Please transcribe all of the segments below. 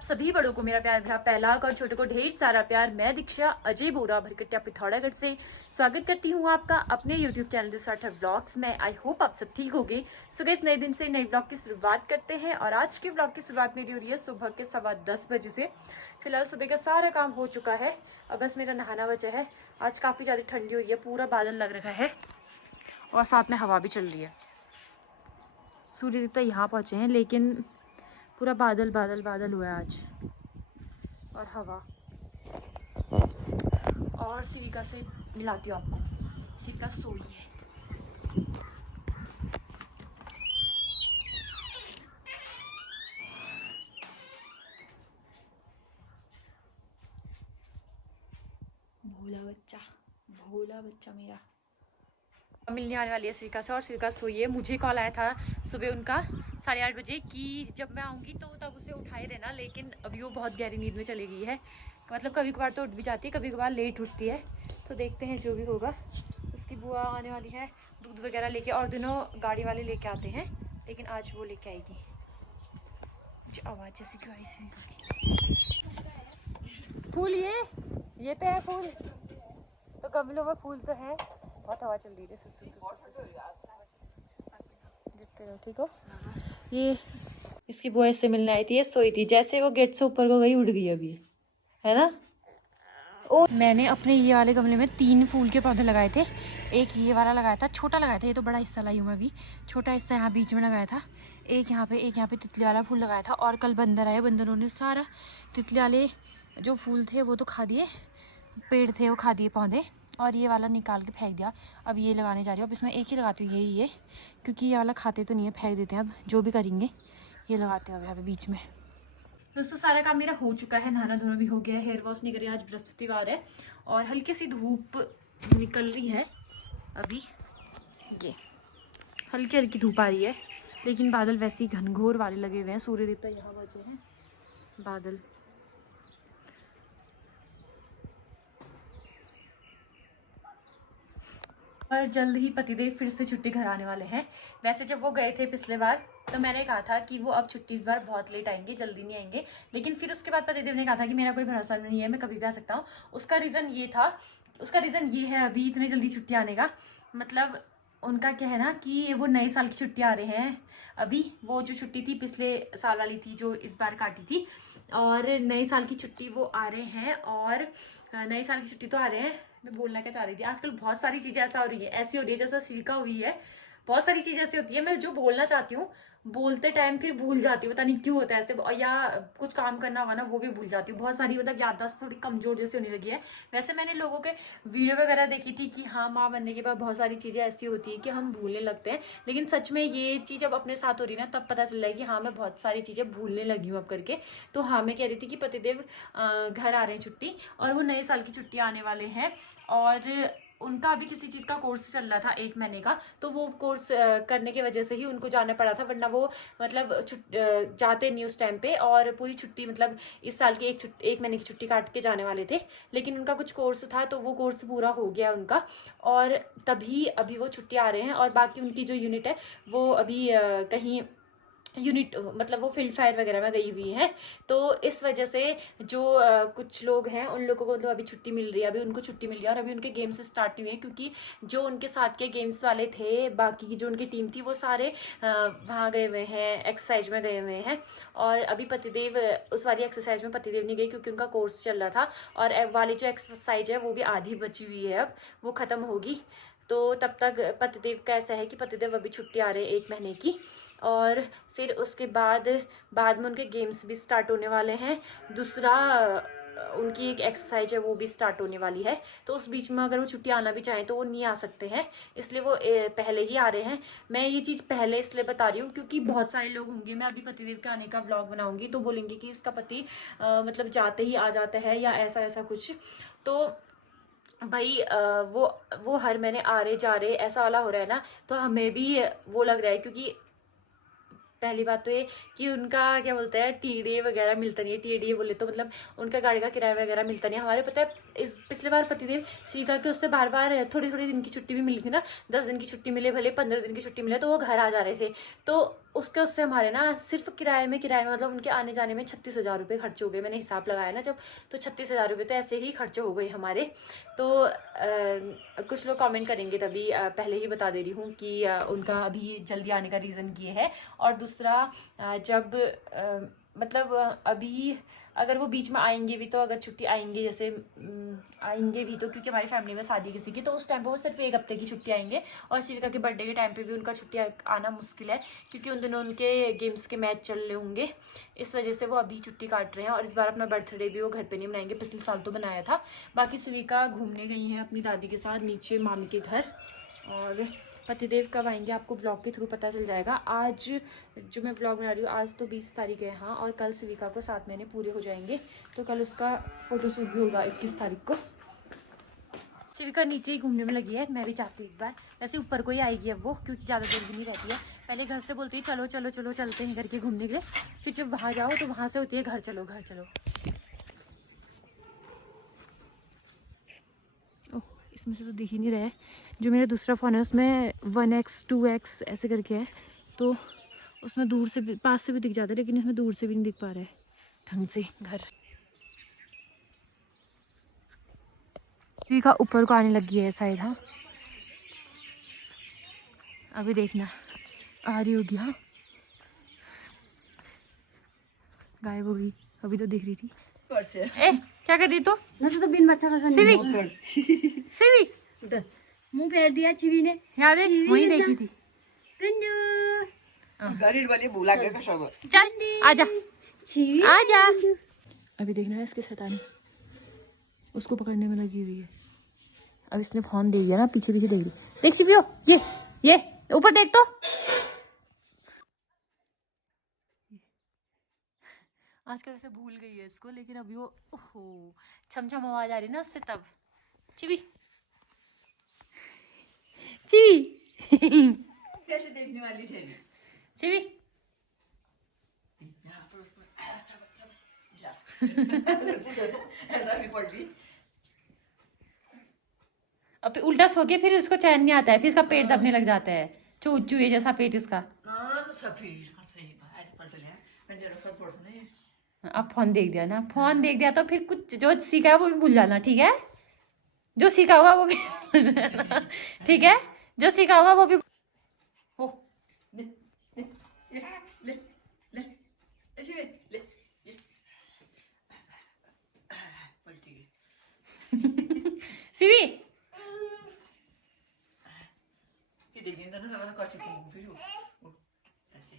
आप सभी बड़ों को मेरा प्यार भरा पहलाक और छोटों को ढेर सारा प्यार। मैं दीक्षा अजय बोरा भरकटिया पिथौरागढ़ से स्वागत करती हूँ आपका अपने YouTube चैनल दिस व्लॉग्स में। आई होप आप सब ठीक होंगे। सो गाइस, नए दिन से नए व्लॉग की शुरुआत करते हैं और आज के व्लॉग की शुरुआत मेरी हो रही है सुबह के 10:15 बजे से। फिलहाल सुबह का सारा काम हो चुका है, अब बस मेरा नहाना बचा है। आज काफ़ी ज़्यादा ठंडी हुई है, पूरा बादल लग रखा है और साथ में हवा भी चल रही है। सूर्य देवता यहाँ पहुँचे हैं लेकिन पूरा बादल बादल बादल हुआ है आज, और हवा। और सिविका से मिलाती हूँ आपको, सिविका सोई है। भोला बच्चा मेरा मिलने आने वाली है स्वीका से, और स्वीका सोई है। मुझे कॉल आया था सुबह उनका 8:30 बजे कि जब मैं आऊँगी तो तब उसे उठाए रहना, लेकिन अभी वो बहुत गहरी नींद में चली गई है। मतलब कभी कभार तो उठ भी जाती है, कभी कभार लेट उठती है। तो देखते हैं जो भी होगा। उसकी बुआ आने वाली है दूध वगैरह लेके, और दिनों गाड़ी वाले लेके आते हैं, लेकिन आज वो लेके आएगी। मुझे आवाज़ जैसी क्यों आई स्वीका की। फूल ये तो है फूल, तो गमलों में फूल तो है। बहुत हवा चल रही है। ठीक हो। ये इसकी बुआ से मिलने आई थी, ये सोई थी। जैसे वो गेट से ऊपर को गई, उड़ गई अभी, है ना। ओ, मैंने अपने ये वाले गमले में 3 फूल के पौधे लगाए थे। एक ये वाला लगाया था, छोटा लगाया था, ये तो बड़ा हिस्सा लाई हूँ मैं अभी। छोटा हिस्सा यहाँ बीच में लगाया था, एक यहाँ पे तितली वाला फूल लगाया था। और कल बंदर आए, बंदरों ने सारा तितली वाले जो फूल थे वो तो खा दिए, पेड़ थे वो खा दिए पौधे, और ये वाला निकाल के फेंक दिया। अब ये लगाने जा रही हूँ। अब इसमें एक ही लगाती हूँ, ये क्योंकि ये वाला खाते तो नहीं है, फेंक देते हैं। अब जो भी करेंगे ये लगाते हैं अब यहाँ पे बीच में। दोस्तों, सारा काम मेरा हो चुका है, नहाना धोना भी हो गया है, हेयर वॉश नहीं करी, आज बृहस्पतिवार है और हल्की सी धूप निकल रही है। अभी ये हल्की हल्की धूप आ रही है, लेकिन बादल वैसे ही घनघोर वाले लगे हुए हैं। सूर्य देवता यहाँ बचे हैं, बादल। और जल्द ही पतिदेव फिर से छुट्टी घर आने वाले हैं। वैसे जब वो गए थे पिछले बार तो मैंने कहा था कि वो अब छुट्टी इस बार बहुत लेट आएंगे, जल्दी नहीं आएंगे। लेकिन फिर उसके बाद पतिदेव ने कहा था कि मेरा कोई भरोसा नहीं है, मैं कभी भी आ सकता हूँ। उसका रीज़न ये है अभी इतने जल्दी छुट्टी आने का। मतलब उनका क्या है ना कि वो नए साल की छुट्टी आ रहे हैं। अभी वो जो छुट्टी थी पिछले साल वाली थी जो इस बार काटी थी, और नए साल की छुट्टी वो आ रहे हैं। और नए साल की छुट्टी तो आ रहे हैं। मैं बोलना क्या चाह रही थी, आजकल बहुत सारी चीज़ें ऐसी हो रही है जैसा सिविका हुई है। बहुत सारी चीज़ें ऐसी होती है, मैं जो बोलना चाहती हूँ बोलते टाइम फिर भूल जाती हूँ, पता नहीं क्यों होता है ऐसे। या कुछ काम करना होगा ना, वो भी भूल जाती हूँ। बहुत सारी मतलब याददाश्त थोड़ी कमजोर जैसी होने लगी है। वैसे मैंने लोगों के वीडियो वगैरह देखी थी कि हाँ, माँ बनने के बाद बहुत सारी चीज़ें ऐसी होती है कि हम भूलने लगते हैं। लेकिन सच में ये चीज़ अब अपने साथ हो रही है ना, तब पता चल रहा है कि हाँ, मैं बहुत सारी चीज़ें भूलने लगी हूँ अब करके। तो हाँ, मैं कह रही थी कि पतिदेव घर आ रहे हैं छुट्टी, और वो नए साल की छुट्टी आने वाले हैं। और उनका अभी किसी चीज़ का कोर्स चल रहा था 1 महीने का, तो वो कोर्स करने की वजह से ही उनको जाना पड़ा था, वरना वो मतलब जाते नहीं उस टाइम पे। और पूरी छुट्टी मतलब इस साल की 1 महीने की छुट्टी काट के जाने वाले थे, लेकिन उनका कुछ कोर्स था तो वो कोर्स पूरा हो गया उनका, और तभी अभी वो छुट्टी आ रहे हैं। और बाकी उनकी जो यूनिट है वो अभी कहीं यूनिट मतलब वो फील्ड फायर वगैरह में गई हुई है। तो इस वजह से जो कुछ लोग हैं उन लोगों को मतलब अभी छुट्टी मिल रही है, अभी उनको छुट्टी मिल रही है। और अभी उनके गेम्स स्टार्ट नहीं हुए, क्योंकि जो उनके साथ के गेम्स वाले थे, बाकी की जो उनकी टीम थी, वो सारे वहाँ गए हुए हैं, एक्सरसाइज में गए हुए हैं। और अभी पतिदेव उस वाली एक्सरसाइज में पतिदेव नहीं गई, क्योंकि उनका कोर्स चल रहा था। और वाली जो एक्सरसाइज है वो भी आधी बची हुई है, अब वो ख़त्म होगी। तो तब तक पतिदेव का ऐसा है कि पतिदेव अभी छुट्टी आ रहे हैं 1 महीने की, और फिर उसके बाद में उनके गेम्स भी स्टार्ट होने वाले हैं। दूसरा उनकी एक एक्सरसाइज है वो भी स्टार्ट होने वाली है। तो उस बीच में अगर वो छुट्टी आना भी चाहें तो वो नहीं आ सकते हैं, इसलिए वो पहले ही आ रहे हैं। मैं ये चीज़ पहले इसलिए बता रही हूँ क्योंकि बहुत सारे लोग होंगे, मैं अभी पतिदेव के आने का व्लॉग बनाऊंगी तो बोलेंगे कि इसका पति मतलब जाते ही आ जाता है या ऐसा ऐसा कुछ। तो भाई वो हर महीने आ रहे जा रहे ऐसा वाला हो रहा है ना, तो हमें भी वो लग रहा है। क्योंकि पहली बात तो ये कि उनका क्या बोलते हैं, टीडीए वगैरह मिलता नहीं है। टीडीए बोले तो मतलब उनका गाड़ी का किराया वगैरह मिलता नहीं है। हमारे पता है इस पिछले बार पतिदेव स्वीकार के उससे बार बार थोड़ी थोड़ी दिन की छुट्टी भी मिली थी ना, 10 दिन की छुट्टी मिले, भले 15 दिन की छुट्टी मिले, तो वो घर आ जा रहे थे। तो उससे हमारे ना सिर्फ किराए में मतलब उनके आने जाने में 36,000 रुपये खर्च हो गए। मैंने हिसाब लगाया ना जब, तो 36,000 रुपये तो ऐसे ही खर्च हो गए हमारे। तो कुछ लोग कमेंट करेंगे, तभी पहले ही बता दे रही हूँ कि उनका अभी जल्दी आने का रीज़न ये है। और दूसरा जब मतलब अभी अगर वो बीच में आएंगे भी, तो अगर छुट्टी आएंगे जैसे आएंगे भी तो, क्योंकि हमारी फैमिली में शादी किसी की, तो उस टाइम पर वो सिर्फ 1 हफ्ते की छुट्टी आएंगे। और शिविका के बर्थडे के टाइम पे भी उनका छुट्टी आना मुश्किल है, क्योंकि उन दिनों उनके गेम्स के मैच चल रहे होंगे, इस वजह से वो अभी छुट्टी काट रहे हैं। और इस बार अपना बर्थडे भी वो घर पे नहीं मनाएंगे, पिछले साल तो बनाया था। बाकी शिविका घूमने गई हैं अपनी दादी के साथ नीचे मामी के घर, और पतिदेव कब आएंगे आपको ब्लॉग के थ्रू पता चल जाएगा। आज जो मैं ब्लॉग बना रही हूँ, आज तो 20 तारीख है हाँ, और कल शिविका को 7 महीने पूरे हो जाएंगे, तो कल उसका फोटोशूट भी होगा 21 तारीख को। शिविका नीचे ही घूमने में लगी है, मैं भी चाहती हूँ एक बार। वैसे ऊपर को ही आएगी अब वो, क्योंकि ज़्यादा देर भी नहीं रहती है। पहले घर से बोलती है चलो चलो चलो चलते हैं करके घूमने के लिए, फिर जब वहाँ जाओ तो वहाँ से होती है घर चलो घर चलो। ओह, इसमें से तो दिख ही नहीं रहा है। जो मेरा दूसरा फ़ोन है उसमें 1x 2x ऐसे करके है, तो उसमें दूर से भी, पास से भी दिख जाता है, लेकिन इसमें दूर से भी नहीं दिख पा रहा है ढंग से घर। शिविका ऊपर को आने लगी है शायद, हाँ अभी देखना आ रही होगी। हाँ गायब हो गई, अभी तो दिख रही थी। ए क्या कर रही तू? तो बिन बच्चा का सिवी सिवी उधर मुंह फेर दिया चिवी ने। याद है वही देखी थी। गंजू गरीब वाली भूला के का सब चल आजा चिवी आजा। अभी देखना है इसके शैतानी, उसको पकड़ने में लगी हुई है। अब इसने फोन दे दिया ना, पीछे पीछे देख रही। देख सिवियो, ये ऊपर देख तो। आजकल वैसे भूल गई है इसको, लेकिन अभी वो ओहो छमछम आवाज आ रही ना उससे तब। चिवी चिवी कैसे देखने वाली ठेली चिवी ऐसा भी पड़ गई। अब उल्टा सो के फिर उसको चैन नहीं आता है, फिर इसका पेट दबने लग जाता है, चूहे जैसा पेट इसका। अब फोन देख दिया ना, फोन देख दिया तो फिर कुछ जो सीखा है वो भी भूल जाना, ठीक है? जो सीखा होगा वो भी भूल जाना, ठीक है? जो सीखा होगा वो भी हो। ले ले ले ऐसे ले ये पलटी गई सिवी ये देखिए ना सारा कैसे घूम फिर वो ऐसे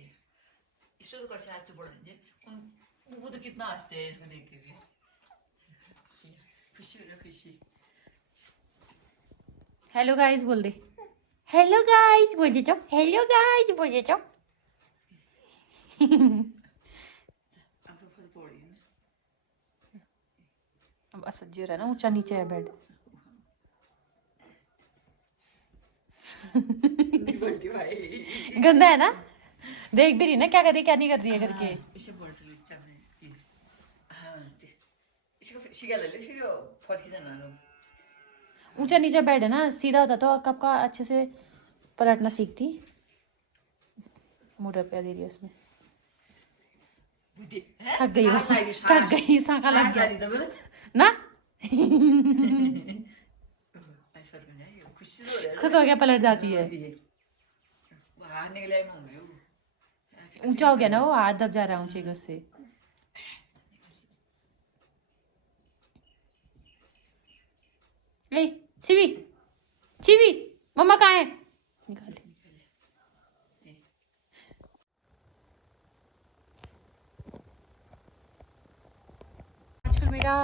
इसको तो कैसे आज पड़ेंगे वो तो कितना हंसते हैं इसको देख के भी। खुशी हो खुशी। हेलो गाइस बोल दे, हेलो गाइस बोल दे, हेलो गाइस बोल दे। अब असज्ज हो रहा है ना, ऊंचा नीचे है बेड। भाई गंदा है ना, देख भी रही ना क्या कर रही क्या नहीं कर रही है करके। इसे बोल रही चल हाँ इसको शिका ले ले फिर फट के जाना लो। ऊंचा नीचे बेड है ना, सीधा होता तो कब का अच्छे से पलटना सीखती। मोटर पे दे रही है उसमें, थक गई वो, थक गई, सांखा लग गया ना। खुश हो गया, पलट जाती है। ऊंचा हो गया ना वो, हाथ दब जा रहा है ऊंचे के उससे। चिवी चिवी मम्मा कहाँ है? निकाल आजकल मेरा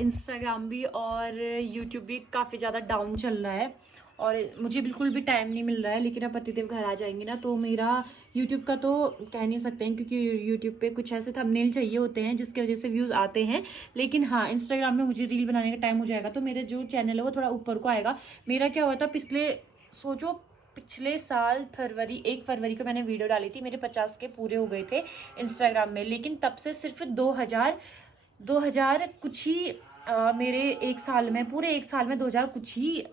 इंस्टाग्राम भी और यूट्यूब भी काफ़ी ज़्यादा डाउन चल रहा है, और मुझे बिल्कुल भी टाइम नहीं मिल रहा है। लेकिन अब पतिदेव घर आ जाएंगे ना, तो मेरा यूट्यूब का तो कह नहीं सकते हैं, क्योंकि यूट्यूब पे कुछ ऐसे थंबनेल चाहिए होते हैं जिसकी वजह से व्यूज़ आते हैं। लेकिन हाँ, इंस्टाग्राम में मुझे रील बनाने का टाइम हो जाएगा तो मेरा जो चैनल है वो थोड़ा ऊपर को आएगा। मेरा क्या हुआ था पिछले साल 1 फरवरी को मैंने वीडियो डाली थी, मेरे 50 के पूरे हो गए थे इंस्टाग्राम में। लेकिन तब से सिर्फ 2000 कुछ ही मेरे एक साल में, पूरे एक साल में 2000 कुछ ही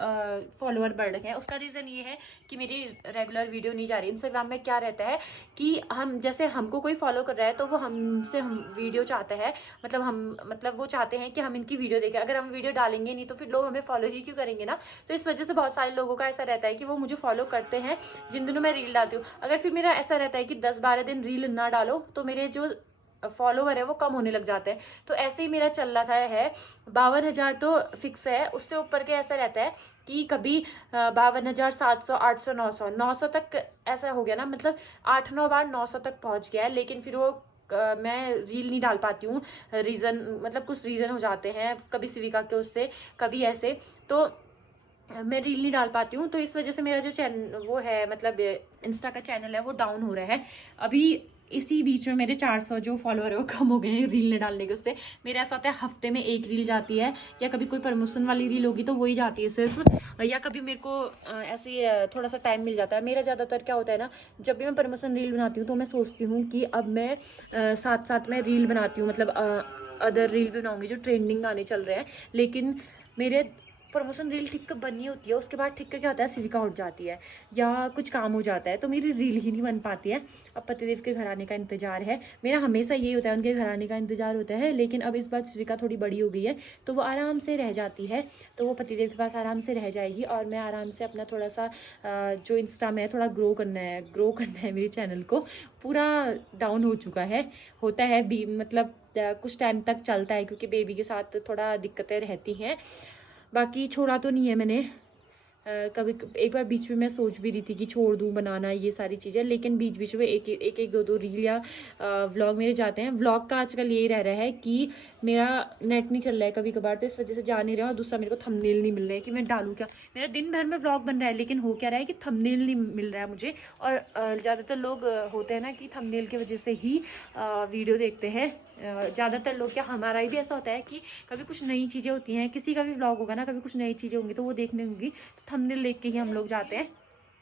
फॉलोअर बढ़ रखे हैं। उसका रीज़न ये है कि मेरी रेगुलर वीडियो नहीं जा रही। इंस्टाग्राम में क्या रहता है कि हम जैसे हमको कोई फॉलो कर रहा है तो वो हमसे हम वीडियो चाहता है, मतलब वो चाहते हैं कि हम इनकी वीडियो देखें। अगर हम वीडियो डालेंगे नहीं तो फिर लोग हमें फॉलो ही क्यों करेंगे ना। तो इस वजह से बहुत सारे लोगों का ऐसा रहता है कि वो मुझे फॉलो करते हैं जिन दिनों मैं रील डालती हूँ। अगर फिर मेरा ऐसा रहता है कि 10-12 दिन रील ना डालो तो मेरे जो फॉलोवर है वो कम होने लग जाते हैं। तो ऐसे ही मेरा चल रहा है 52,000 तो फिक्स है, उससे ऊपर के ऐसा रहता है कि कभी 52,700, 800, 900 तक ऐसा हो गया ना, मतलब 8-9 बार 900 तक पहुंच गया है। लेकिन फिर वो मैं रील नहीं डाल पाती हूँ। रीज़न मतलब कुछ रीज़न हो जाते हैं, कभी सिविका के उससे, कभी ऐसे, तो मैं रील नहीं डाल पाती हूँ। तो इस वजह से मेरा जो चैनल वो है, मतलब इंस्टा का चैनल है वो डाउन हो रहा है अभी। इसी बीच में मेरे 400 जो फॉलोअर है वो कम हो गए हैं रील नहीं डालने के उससे। मेरा ऐसा होता है हफ्ते में एक रील जाती है, या कभी कोई प्रमोशन वाली रील होगी तो वही जाती है सिर्फ, या कभी मेरे को ऐसे ही थोड़ा सा टाइम मिल जाता है। मेरा ज़्यादातर क्या होता है ना, जब भी मैं प्रमोशन रील बनाती हूँ तो मैं सोचती हूँ कि अब मैं साथ साथ में रील बनाती हूँ, मतलब अदर रील भी बनाऊंगी जो ट्रेंडिंग गाने चल रहे हैं। लेकिन मेरे प्रमोशन रील ठीक बनी होती है, उसके बाद ठीक क्या होता है, सिविका उठ जाती है या कुछ काम हो जाता है तो मेरी रील ही नहीं बन पाती है। अब पतिदेव के घर आने का इंतजार है मेरा, हमेशा यही होता है, उनके घर आने का इंतजार होता है। लेकिन अब इस बार सिविका थोड़ी बड़ी हो गई है तो वो आराम से रह जाती है, तो वो पतिदेव के पास आराम से रह जाएगी और मैं आराम से अपना थोड़ा सा जो इंस्टा में है थोड़ा ग्रो करना है मेरे चैनल को। पूरा डाउन हो चुका है, होता है भी, मतलब कुछ टाइम तक चलता है क्योंकि बेबी के साथ थोड़ा दिक्कतें रहती हैं। बाकी छोड़ा तो नहीं है मैंने। कभी एक बार बीच में मैं सोच भी रही थी कि छोड़ दूं बनाना ये सारी चीज़ें, लेकिन बीच बीच में एक दो रील या व्लॉग मेरे जाते हैं। व्लॉग का आजकल यही रह रहा है कि मेरा नेट नहीं चल रहा है कभी कभार, तो इस वजह से जा नहीं रहा। और दूसरा मेरे को थंबनेल नहीं मिल रहा है कि मैं डालूं क्या। मेरा दिन भर में व्लॉग बन रहा है लेकिन हो क्या रहा है कि थंबनेल नहीं मिल रहा है मुझे। और ज़्यादातर लोग होते हैं ना कि थंबनेल की वजह से ही वीडियो देखते हैं। ज़्यादातर लोग क्या, हमारा भी ऐसा होता है कि कभी कुछ नई चीज़ें होती हैं, किसी का भी व्लॉग होगा ना, कभी कुछ नई चीज़ें होंगी तो वो देखने होंगी तो थंबनेल देख के ही हम लोग जाते हैं।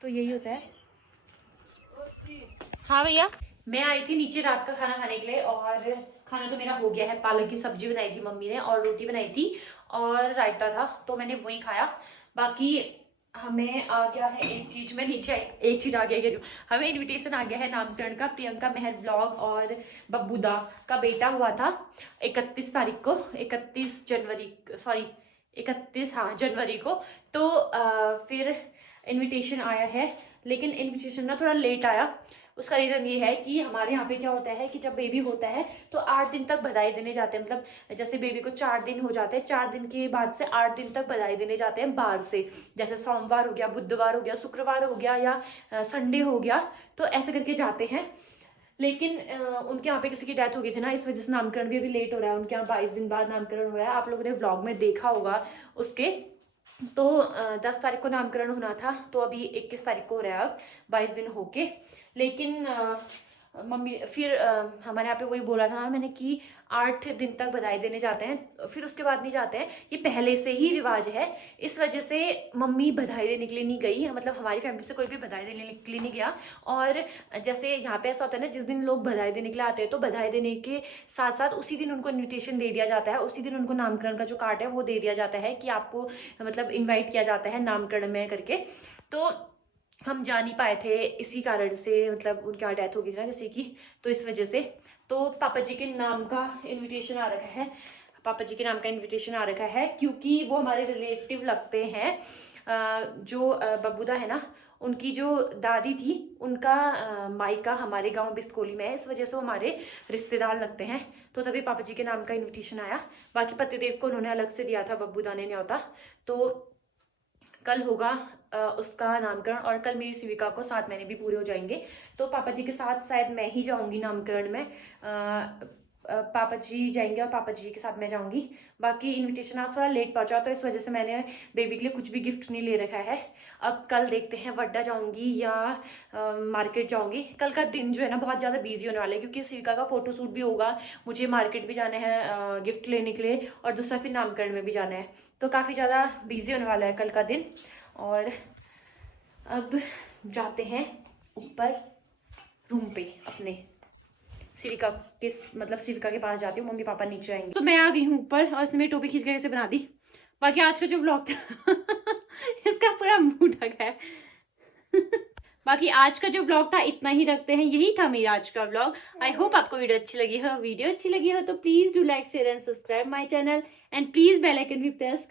तो यही होता है। हाँ भैया, मैं आई थी नीचे रात का खाना खाने के लिए और खाना तो मेरा हो गया है। पालक की सब्जी बनाई थी मम्मी ने और रोटी बनाई थी और रायता था, तो मैंने वही खाया। बाकी हमें आ गया है एक चीज, मैं नीचे आई, एक चीज आ गया है, हमें इनविटेशन आ गया है नामकरण का। प्रियंका मेहर ब्लॉग और बब्बूदा का बेटा हुआ था 31 तारीख को, 31 जनवरी, सॉरी 31, हाँ जनवरी को। तो फिर इनविटेशन आया है, लेकिन इनविटेशन ना थोड़ा लेट आया। उसका रीज़न ये है कि हमारे यहाँ पे क्या होता है कि जब बेबी होता है तो 8 दिन तक बधाई देने जाते हैं। मतलब जैसे बेबी को 4 दिन हो जाते हैं, 4 दिन के बाद से 8 दिन तक बधाई देने जाते हैं बाहर से। जैसे सोमवार हो गया, बुधवार हो गया, शुक्रवार हो गया या संडे हो गया, तो ऐसे करके जाते हैं। लेकिन उनके यहाँ पे किसी की डेथ हो गई थी ना, इस वजह से नामकरण भी अभी लेट हो रहा है। उनके यहाँ 22 दिन बाद नामकरण हो रहा है। आप लोगों ने व्लॉग में देखा होगा उसके। तो 10 तारीख को नामकरण होना था, तो अभी 21 तारीख को हो रहा है, अब 22 दिन होके। लेकिन मम्मी फिर हमारे यहाँ पे वही बोला था ना मैंने कि 8 दिन तक बधाई देने जाते हैं, फिर उसके बाद नहीं जाते हैं। ये पहले से ही रिवाज है, इस वजह से मम्मी बधाई देने के लिए नहीं गई। मतलब हमारी फैमिली से कोई भी बधाई देने के लिए नहीं गया। और जैसे यहाँ पे ऐसा होता है ना, जिस दिन लोग बधाई देने के लिए आते हैं तो बधाई देने के साथ साथ उसी दिन उनको इन्विटेशन दे दिया जाता है, उसी दिन उनको नामकरण का जो कार्ड है वो दे दिया जाता है कि आपको मतलब इन्वाइट किया जाता है नामकरण में करके। तो हम जा नहीं पाए थे इसी कारण से, मतलब उनकी यहाँ डेथ हो गई थी ना किसी की, तो इस वजह से। तो पापा जी के नाम का इनविटेशन आ रखा है, पापा जी के नाम का इनविटेशन आ रखा है क्योंकि वो हमारे रिलेटिव लगते हैं। जो बब्बूदा है ना, उनकी जो दादी थी उनका मायका हमारे गांव बिस्कोली में है, इस वजह से वो हमारे रिश्तेदार लगते हैं। तो तभी पापा जी के नाम का इनविटेशन आया। बाकी पतिदेव को उन्होंने अलग से दिया था, बब्बूदा ने न्योता। तो कल होगा उसका नामकरण, और कल मेरी सिविका को 7 महीने भी पूरे हो जाएंगे। तो पापा जी के साथ शायद मैं ही जाऊंगी नामकरण में। पापा जी जाएंगे और पापा जी के साथ मैं जाऊंगी। बाकी इनविटेशन आज थोड़ा लेट पहुंचा तो इस वजह से मैंने बेबी के लिए कुछ भी गिफ्ट नहीं ले रखा है। अब कल देखते हैं वड्डा जाऊंगी या मार्केट जाऊंगी। कल का दिन जो है ना बहुत ज़्यादा बिजी होने वाला है क्योंकि सिविका का फोटो शूट भी होगा, मुझे मार्केट भी जाना है गिफ्ट लेने के लिए, और दूसरा फिर नामकरण में भी जाना है। तो काफ़ी ज़्यादा बिजी होने वाला है कल का दिन। और अब जाते हैं ऊपर रूम पे अपने। सिविका मतलब सिविका के पास जाती हूँ, मम्मी पापा नीचे आएंगे। तो मैं आ गई हूँ ऊपर और इसने मेरी टोपी खींच के कैसे बना दी। बाकी आज का जो ब्लॉग था इसका पूरा मूड आ गया है। बाकी आज का जो ब्लॉग था इतना ही रखते हैं, यही था मेरा आज का ब्लॉग। आई होप आपको वीडियो अच्छी लगी हो। वीडियो अच्छी लगी हो तो please do like share and subscribe my channel and please bell icon भी प्रेस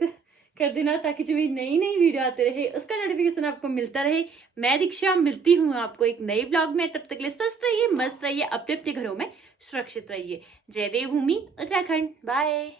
कर देना ताकि जो भी नई नई वीडियो आते रहे उसका नोटिफिकेशन आपको मिलता रहे। मैं दीक्षा मिलती हूँ आपको एक नई ब्लॉग में। तब तक के लिए स्वस्थ रहिए, मस्त रहिए, अपने अपने घरों में सुरक्षित रहिए। जय देवभूमि उत्तराखंड। बाय।